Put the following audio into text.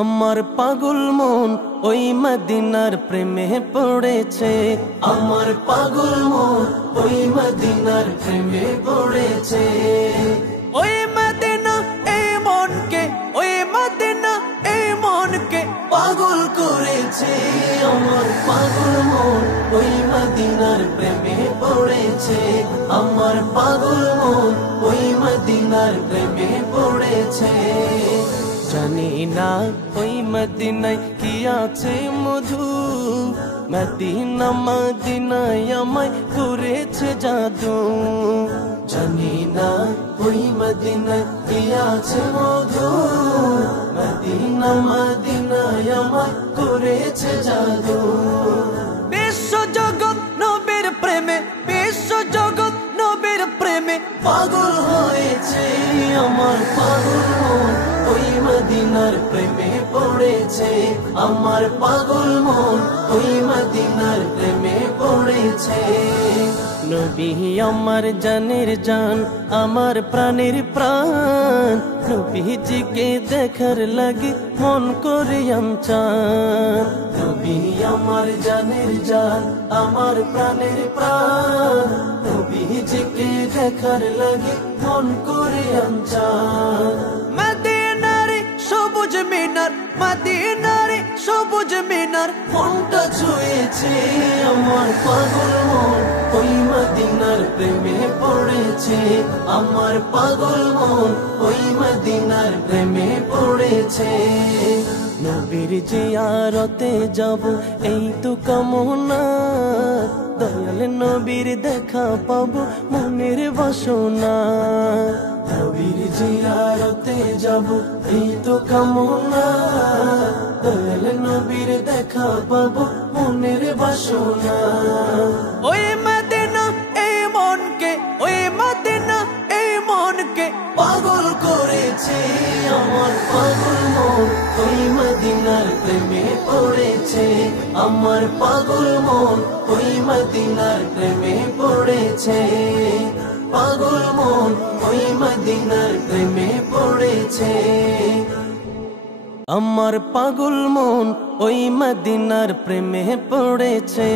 আমার পাগল মন ওই মদিনার প্রেমে পড়েছে। আমার পাগল মন ওই মদিনার প্রেমে পড়েছে। ওই মদিনা এই মনকে, ওই মদিনা এই মনকে পাগল করেছে। আমার পাগল মন ওই মদিনার প্রেমে পড়েছে। আমার পাগল মন ওই মদিনার প্রেমে পড়েছে। জানি না ওই মদিনায় কি আছে মধু, মদিনা মদিনায় আমায় করেছে জাদু। জানি না ওই মদিনায় কি আছে মধু, মদিনা মদিনায় আমায় করেছে জাদু। বিশ্ব জগৎ নবীর প্রেমে, বিশ্ব জগৎ নবীর প্রেমে পাগল হয়েছে। আমার পাগল মন ওই মদিনার প্রেমে পড়েছে। আমার পাগল মন ওই মদিনার প্রেমে পড়েছে। নবী আমার জানের জান, আমার প্রাণের প্রাণ, নবীজিকে দেখার লাগে মন করে আমচান। নবী আমার জানের জান, আমার প্রাণের প্রাণ, নবীজিকে দেখার লাগে মন করে আমচান। মদিনারে সবুজ মিনার, মদিনারে সবুজ মিনার মনটা ছুঁয়েছে। আমার পাগল মন ওই মদিনার প্রেমে পড়েছে। আমার পাগল মন ওই মদিনার প্রেমে পড়েছে। নবীর জিয়ারতে যাব এই তো কামনা, দয়াল নবীর দেখা পাবো মনের বাসনা। নবীর জিয়ারতে যাব এই তো কামনা, দয়াল নবীর দেখা পাবো মনের বাসনা। ওই মদিনা এই মনকে, ওই মদিনা এই মনকে পাগল করেছে। আমার পাগল মন ওই মদিনার প্রেমে পড়েছে। আমার পাগল মন ওই মদিনার প্রেমে পড়েছে। পাগল মন ওই মদিনার প্রেমে পড়েছে। আমার পাগল মন ওই মদিনার প্রেমে পড়েছে।